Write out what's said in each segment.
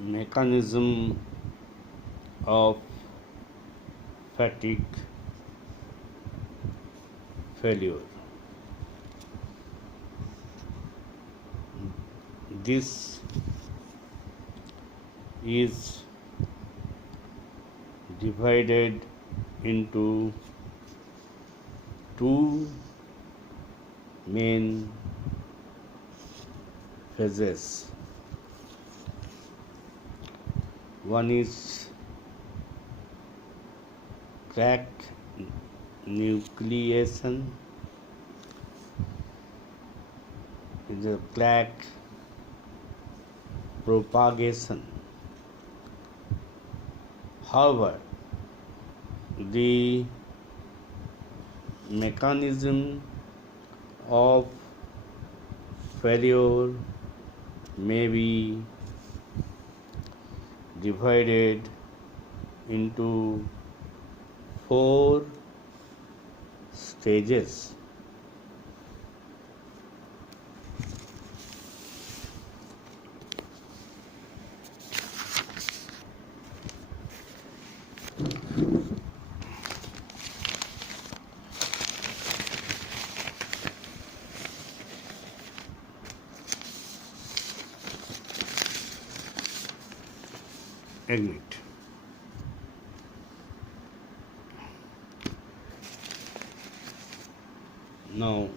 Mechanism of fatigue failure. This is divided into two main phases. One is crack nucleation, is a crack propagation. However, the mechanism of failure may be divided into four stages. Admit. Now,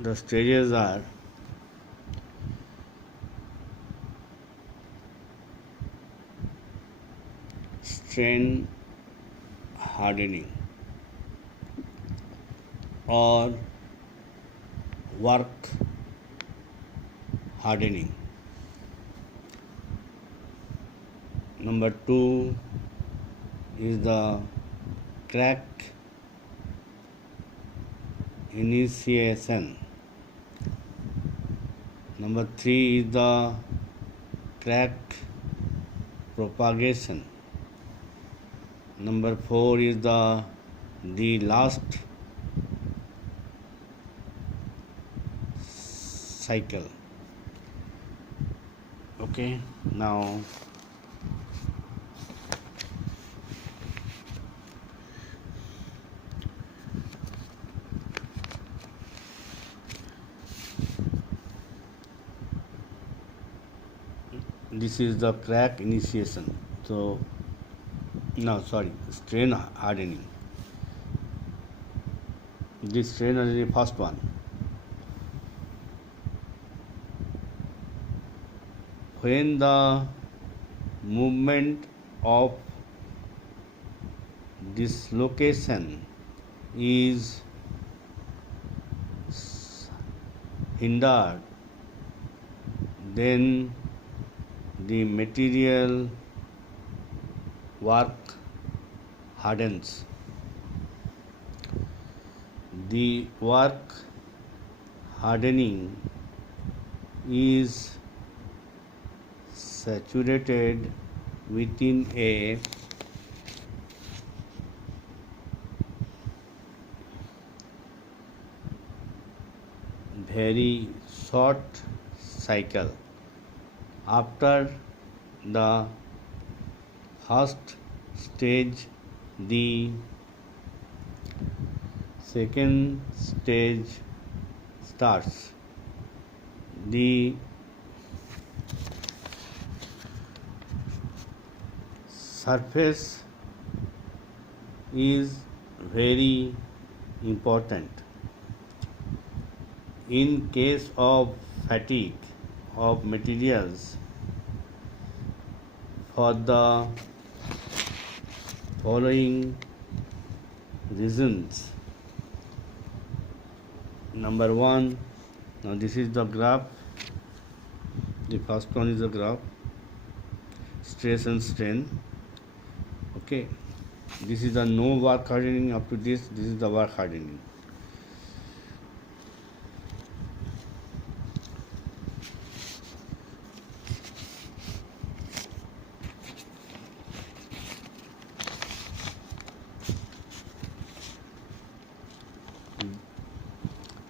the stages are strain hardening or work hardening. Number two is the crack initiation. Number three is the crack propagation. Number four is the last cycle. Okay, now this is the crack initiation. So no, sorry, strain hardening. This strain hardening, first one. When the movement of dislocation is hindered, then the material work hardens. The work hardening is saturated within a very short cycle. After the first stage, the second stage starts. The surface is very important. In case of fatigue of materials, for the following reasons. Number one, now this is the graph. The first one is the graph, stress and strain. Okay, this is the no work hardening up to this. This is the work hardening.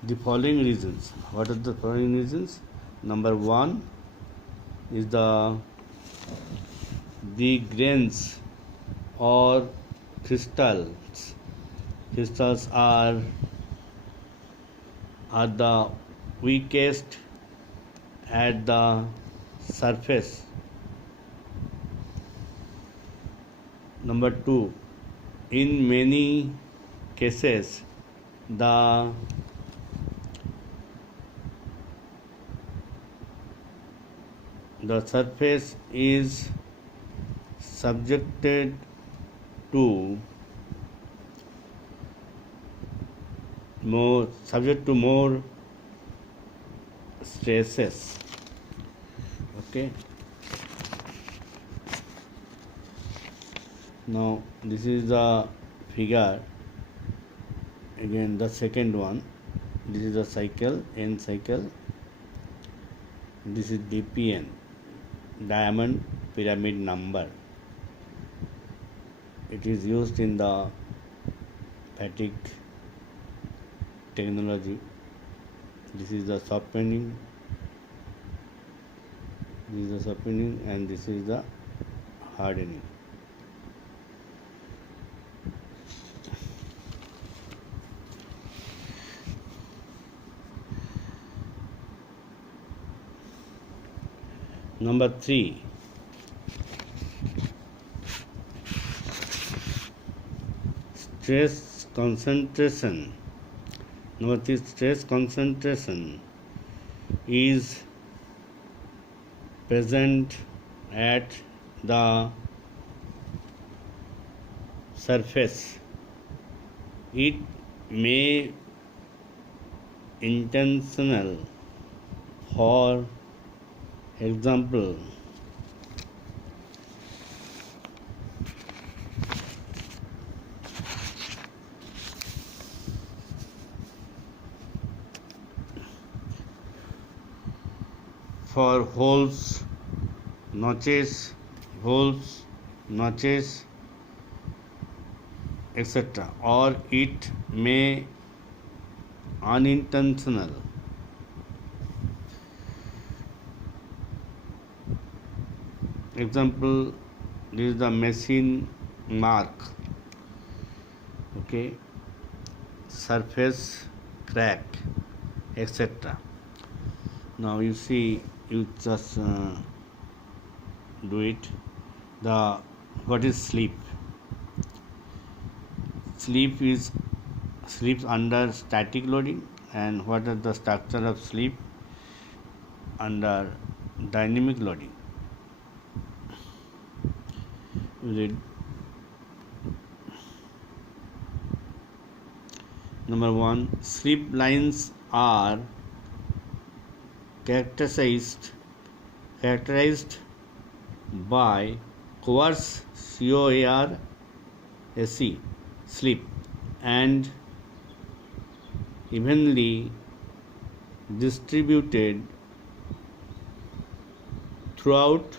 the following reasons. What are the following reasons? Number one is the grains or crystals. Crystals are the weakest at the surface. Number two, in many cases, the surface is subjected to more stresses. Okay. Now this is the figure. Again, the second one. This is the cycle, N cycle. This is DPN, diamond pyramid number. It is used in the fatigue technology. This is the softening. This is the softening, and this is the hardening. Number three, stress concentration. Number three, stress concentration is present at the surface. It may intentional. For example, for holes, notches, etc., or it may unintentional. Example, this is the machine mark. Okay, surface crack, etc. Now you see, you just do it. What is sleep? Sleeps under static loading. And what is the structure of sleep? Under dynamic loading. Read. Number one, sleep lines are characterized by coarse CORAC sleep and evenly distributed throughout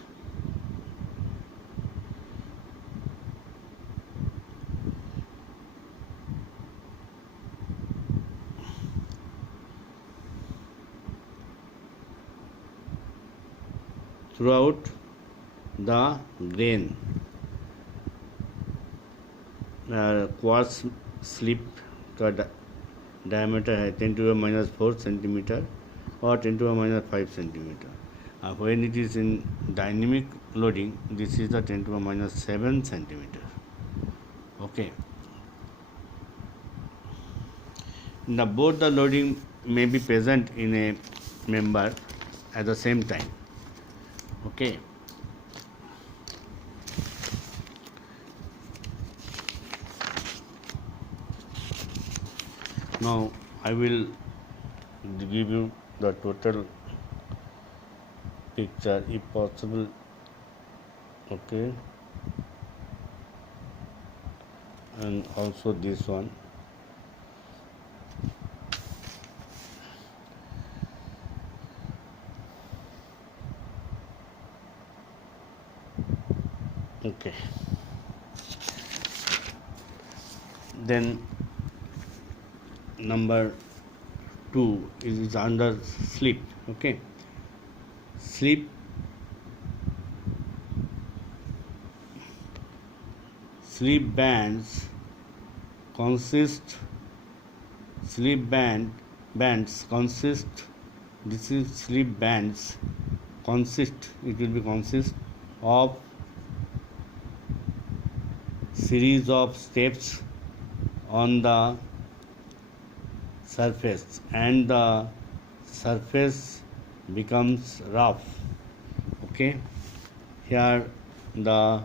the grain. Quartz sleep का diameter है 10⁻⁴ centimeter or 10⁻⁵ centimeter. When it is in dynamic loading, this is the 10⁻⁷ centimeter. Okay. Now both the loading may be present in a member at the same time. Okay. Now I will give you the total picture if possible. Okay, and also this one. Okay, then number 2 is under sleep. Okay, sleep sleep bands consist sleep bands consist this is sleep bands consist it will be consist of series of steps on the surface, and the surface becomes rough. Okay, here the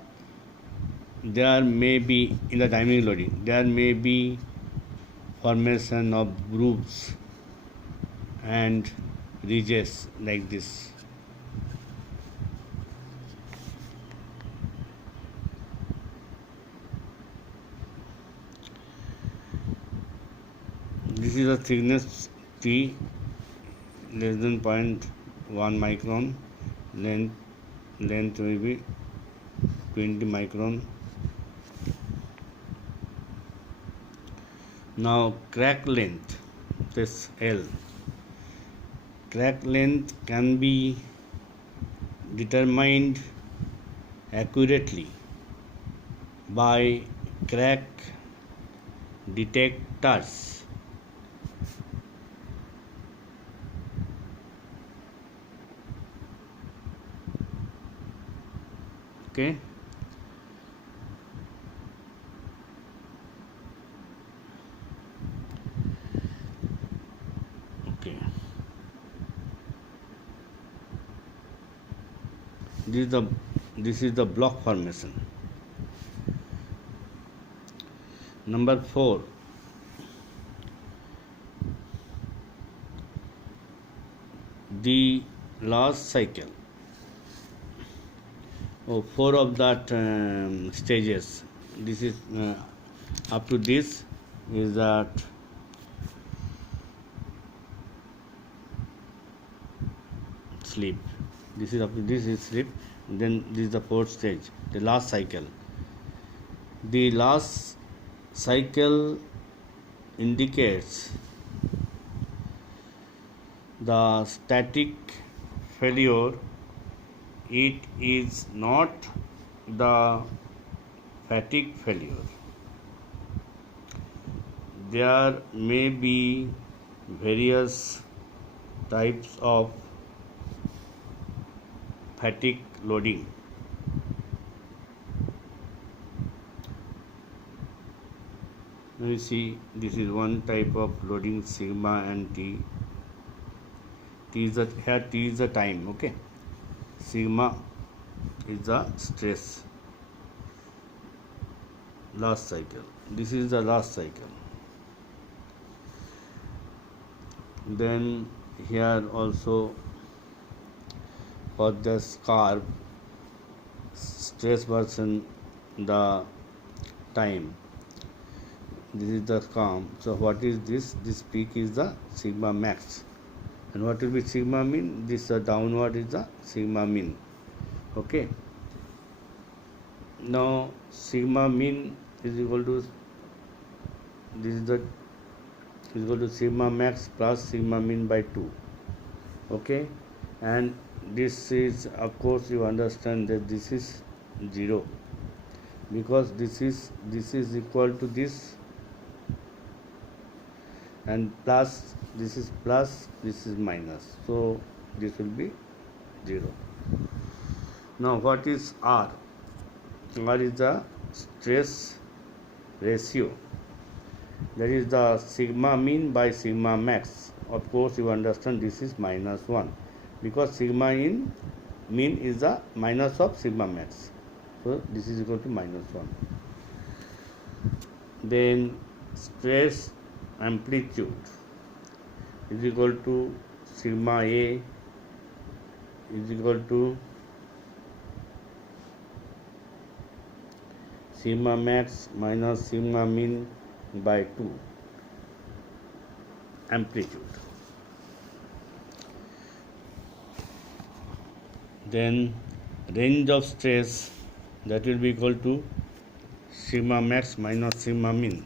there may be in the dynamic loading there may be formation of grooves and ridges like this. This is a thickness T less than 0.1 micron, length will be 20 micron. Now crack length, this L. Crack length can be determined accurately by crack detectors. Okay, okay, this is the block formation. Number 4, the last cycle. Four of that stages. This is up to this is that sleep. This is up to this is sleep. Then this is the fourth stage, the last cycle. The last cycle indicates the static failure. It is not the fatigue failure. There may be various types of fatigue loading. Now you see, this is one type of loading, sigma and T. T is the time. Okay, sigma is the stress. Last cycle. This is the last cycle. Then here also for the scarf, stress versus the time. This is the calm. So what is this? This peak is the sigma max. And what will be sigma mean? This downward is the sigma mean. Okay. Now sigma mean is equal to sigma max plus sigma mean by 2. Okay, and this is, of course, you understand that this is 0 because this is equal to this, and plus this is plus, this is minus, so this will be 0. Now what is R? R is the stress ratio, that is the sigma mean by sigma max. Of course, you understand this is -1 because sigma in mean is the minus of sigma max, so this is equal to -1. Then stress amplitude is equal to sigma A is equal to sigma max minus sigma mean by 2 amplitude. Then range of stress, that will be equal to sigma max minus sigma mean.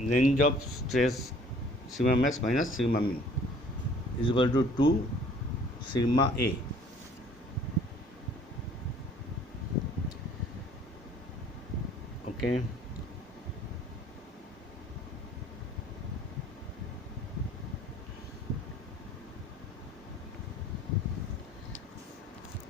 range of stress sigma max minus sigma min is equal to 2 sigma A. Okay.